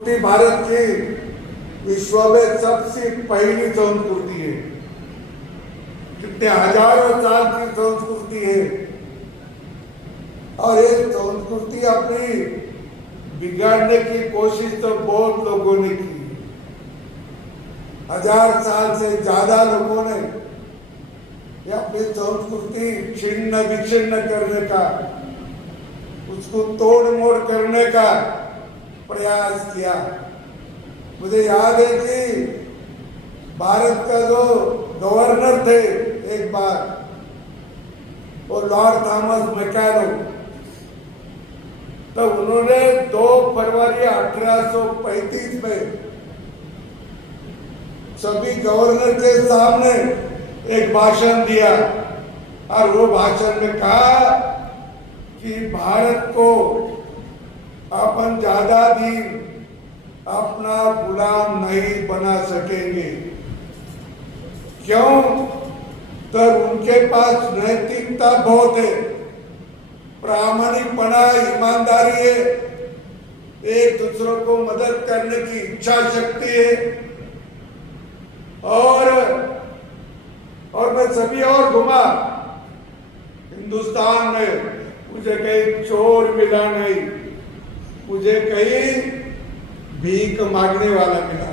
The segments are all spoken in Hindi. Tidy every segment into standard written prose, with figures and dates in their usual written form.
भारत की विश्व में सबसे पहली संस्कृति है। कितने हजारों साल की संस्कृति है और ये संस्कृति अपनी बिगाड़ने की कोशिश तो बहुत लोगों ने की। 1000 साल से ज्यादा लोगों ने ये अपनी संस्कृति छिन्न विच्छिन्न करने का, उसको तोड़ मोड़ करने का प्रयास किया। मुझे याद है कि भारत का जो गवर्नर थे एक बार, वो लॉर्ड थॉमस मैकानो, तो उन्होंने 2 फरवरी 1835 में सभी गवर्नर के सामने एक भाषण दिया और वो भाषण में कहा कि भारत को अपन ज्यादा दिन अपना गुलाम नहीं बना सकेंगे। क्यों? तो उनके पास नैतिकता बहुत है, प्रामाणिकपना, ईमानदारी है, एक दूसरों को मदद करने की इच्छा शक्ति है। और मैं सभी और घुमा हिंदुस्तान में, मुझे कहीं चोर मिला नहीं, मुझे कहीं भीख मांगने वाला मिला।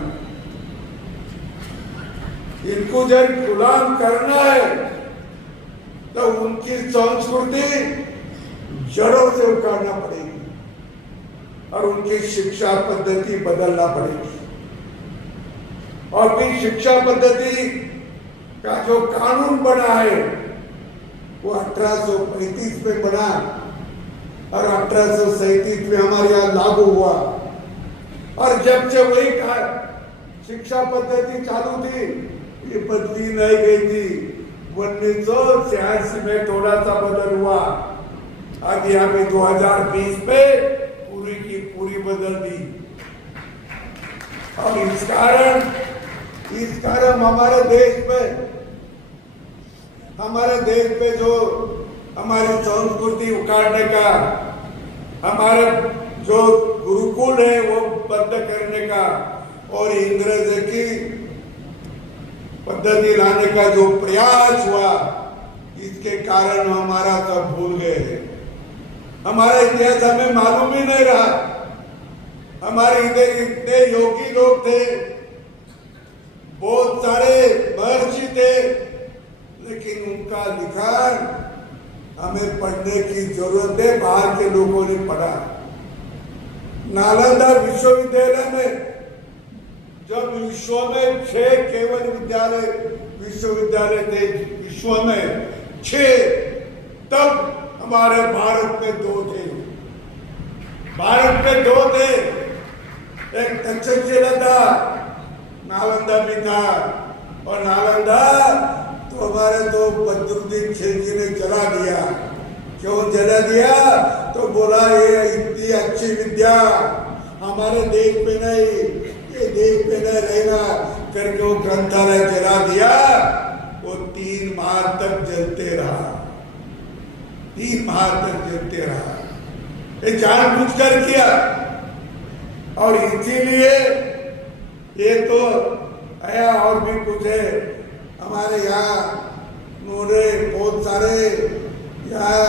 इनको जब गुलाम करना है तो उनकी संस्कृति जड़ों से उखाड़ना पड़ेगी और उनकी शिक्षा पद्धति बदलना पड़ेगी। और फिर शिक्षा पद्धति का जो कानून बना है वो 1835 में बना और 1837 में हमारे यहाँ लागू हुआ। और जब से वही शिक्षा पद्धति चालू थी, ये बदली नहीं गई थी। 1986 में थोड़ा सा बदल हुआ, अब यहाँ पे 2020 में पूरी की पूरी बदल दी। और इस कारण हमारे देश पे जो हमारी संस्कृति उखाड़ने का, हमारे जो गुरुकुल है वो बंद करने का और अंग्रेज की पद्धति लाने का जो प्रयास हुआ, इसके कारण हमारा सब भूल गए। हमारा इतिहास हमें मालूम ही नहीं रहा। हमारे इधर इतने योगी लोग थे, बहुत सारे महर्षि थे, लेकिन उनका लिखान हमें पढ़ने की जरूरत है। बाहर के लोगों ने पढ़ा। नालंदा विश्वविद्यालय में जब विश्व में 6 केवल विश्वविद्यालय थे, विश्व में 6, तब हमारे भारत में 2 थे। भारत में 2 थे, एक तक्षशिला था, नालंदा भी था। और नालंदा तो हमारे तो बदरुद्दीन खिलजी ने जला दिया। क्यों जला दिया? तो बोला ये इतनी अच्छी विद्या हमारे देश में नहीं, ये देश में नहीं रहेगा करके वो ग्रंथालय जला दिया। वो 3 माह तक जलते रहा, 3 माह तक जलते रहा। ये जानबूझकर किया। और इसीलिए ये तो आया। और भी कुछ है हमारे यहाँ, उन्होंने बहुत सारे यहाँ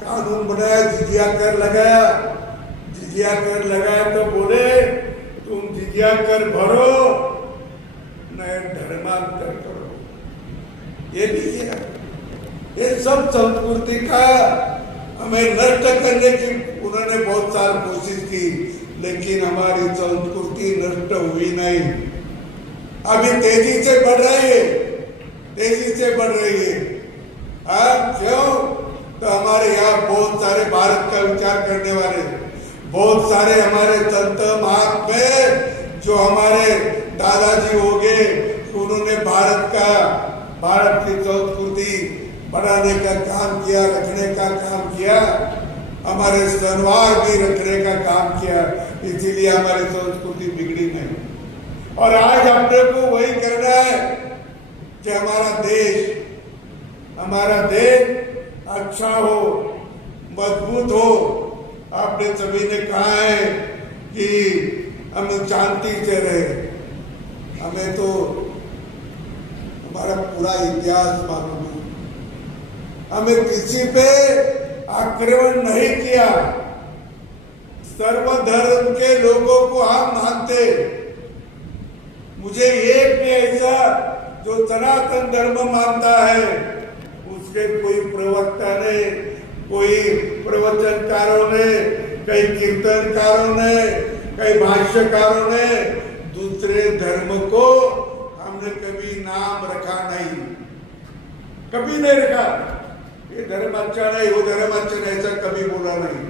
कानून बनाया, जिजिया कर लगाया। जिजिया कर लगाया तो बोले तुम जिजिया कर भरो, नए धर्मांतर करो। ये भी किया। ये सब संस्कृति का हमें नष्ट करने की उन्होंने बहुत सारी कोशिश की, लेकिन हमारी संस्कृति नष्ट हुई नहीं, अभी तेजी से बढ़ रही है, तेजी से बढ़ रही है। क्यों? तो हमारे यहाँ बहुत सारे भारत का विचार करने वाले, बहुत सारे हमारे संत महात्मा जो हमारे दादाजी हो गए, उन्होंने भारत की संस्कृति बढ़ाने का काम किया, रखने का काम किया, हमारे सनवार भी रखने का काम किया। इसीलिए हमारी संस्कृति बिगड़ी नहीं। और आज अपने को वही करना है कि हमारा देश अच्छा हो, मजबूत हो। आपने सभी ने कहा है कि हम शांति से रहे। हमें तो हमारा पूरा इतिहास मालूम है, हमें किसी पे आक्रमण नहीं किया, सर्वधर्म के लोगों को हम मानते। मुझे एक भी ऐसा जो सनातन धर्म मानता है उसके कोई प्रवक्ता ने, कोई प्रवचनकारों ने, कई कीर्तनकारों ने, कई भाष्यकारों ने दूसरे धर्म को हमने कभी नाम रखा नहीं, कभी नहीं रखा। ये धर्म अच्छा नहीं, वो धर्म अच्छा नहीं, ऐसा कभी बोला नहीं।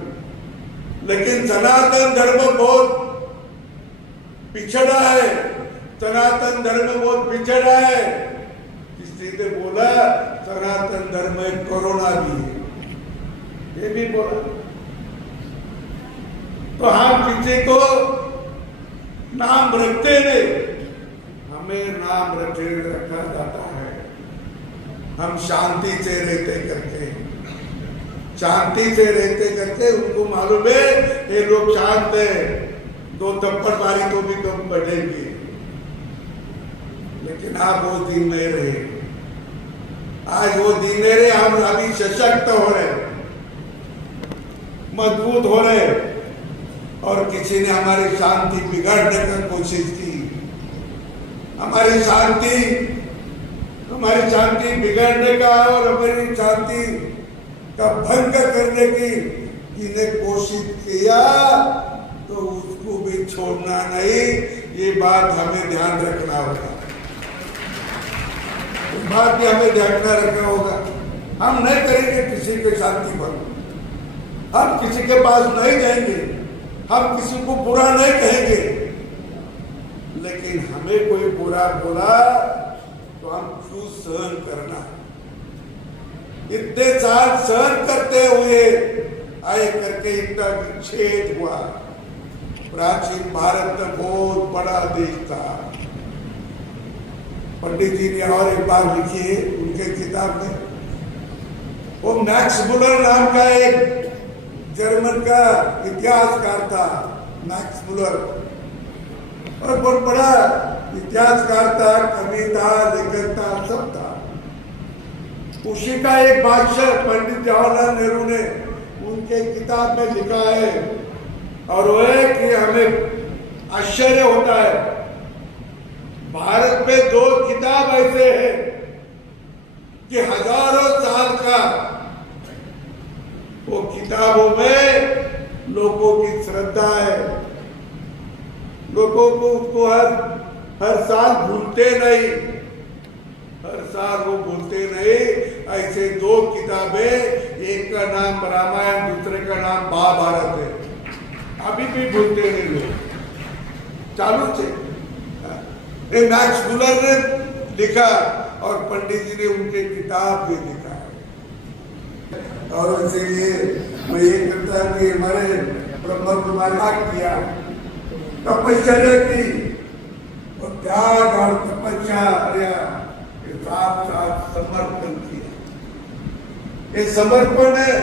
लेकिन सनातन धर्म बहुत पिछड़ा है, सनातन धर्म बहुत पिछड़ा है। किसी ने बोला सनातन धर्म में कोरोना भी है, ये भी बोला। तो हम किसी को नाम रखते नहीं, हमें नाम रखा जाता है। हम शांति से रहते करते, शांति से रहते करते उनको मालूम है ये लोग शांत है, दो थप्पड़ मारी तो भी कम बढ़ेगी। लेकिन आप वो दिन नहीं रहे, आज वो दिन नहीं रहे। हम अभी सशक्त हो रहे, मजबूत हो रहे, और किसी ने हमारी शांति बिगाड़ने की कोशिश की, हमारी शांति बिगाड़ने का और हमारी शांति का भंग करने की इन्हें कोशिश किया, तो उसको भी छोड़ना नहीं। ये बात हमें ध्यान रखना होगा, बात भी हमें ध्यान रखना होगा। हम नहीं करेंगे किसी के शांति भंग, हम किसी के पास नहीं जाएंगे, हम किसी को बुरा नहीं कहेंगे। लेकिन हमें कोई बुरा बोला तो हम क्यों सहन करना? इतने साल सहन करते हुए आए करके इतना विच्छेद हुआ। प्राचीन भारत में बहुत बड़ा देश था। पंडित जी ने और एक बार लिखी है उनके किताब में, वो मैक्स मुलर नाम का एक जर्मन का इतिहासकार था, मैक्स मुलर, और बहुत बड़ा इतिहासकार था, कवि था, लेखक था, सब था। उसी का एक भाष्य पंडित जवाहरलाल नेहरू ने उनके किताब में लिखा है, और वो है कि हमें आश्चर्य होता है, भारत में 2 किताब ऐसे हैं कि हजारों साल का वो किताबों में लोगों की श्रद्धा है, लोगों को उसको हर साल भूलते नहीं, हर साल वो भूलते नहीं। ऐसे 2 किताबें, एक का नाम रामायण, दूसरे का नाम महाभारत है, अभी भी भूलते नहीं लोग, चालू से। ये मैक्स मुलर ने लिखा और पंडित जी ने उनके किताब भी लिखा है। और इसीलिए मैं ये कहता हूँ कि हमारे ब्रह्म कुमार किया, तपश्चर्या की, और त्याग और तपस्या के साथ साथ समर्पण किया। ये समर्पण है,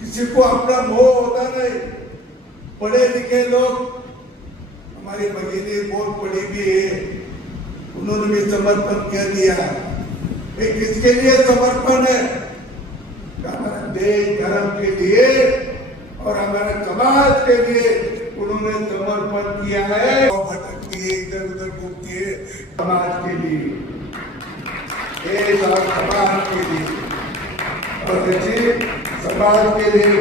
किसी को अपना मोह होता नहीं। पढ़े लिखे लोग, हमारी भगिनी बहुत पढ़ी भी है, उन्होंने भी समर्पण कर दिया। ये किसके लिए समर्पण है? हमारे देश धर्म के लिए और हमारे समाज के लिए उन्होंने समर्पण किया है। भटकती है, इधर उधर घूमती है, समाज के लिए, देश और समाज के लिए, और जैसे समाज के लिए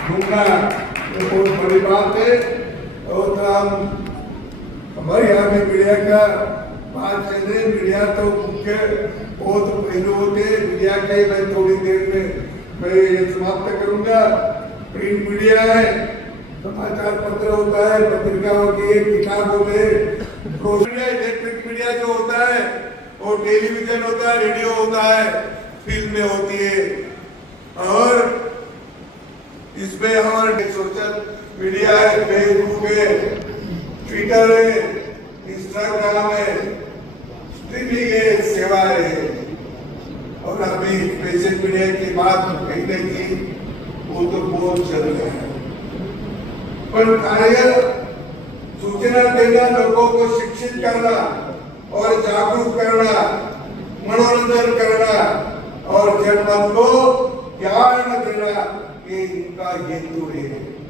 घूमना ये बहुत बड़ी बात है। और हम हमारे यहाँ में मीडिया का बात चले, मीडिया तो मुख्य बहुत पहलू होते हैं मीडिया के। मैं थोड़ी देर में मैं ये समाप्त करूंगा। प्रिंट मीडिया है, समाचार पत्र होता है, पत्रिका होती है, किताब होते हैं, इलेक्ट्रिक मीडिया जो होता है, और टेलीविजन होता है, रेडियो होता है, फिल्में होती है, और इसमें हमारे सोशल मीडिया है, फेसबुक है, ट्विटर है, इंस्टाग्राम है, स्ट्रीमिंग है, सेवाएं है। और अभी प्रेजेंट मीडिया की बात कहने की वो तो बहुत चल रहा है। पर कार्य सूचना देना, लोगों को शिक्षित करना और जागरूक करना, मनोरंजन करना और जनमत को ज्ञान देना, ये इनका हेतु है।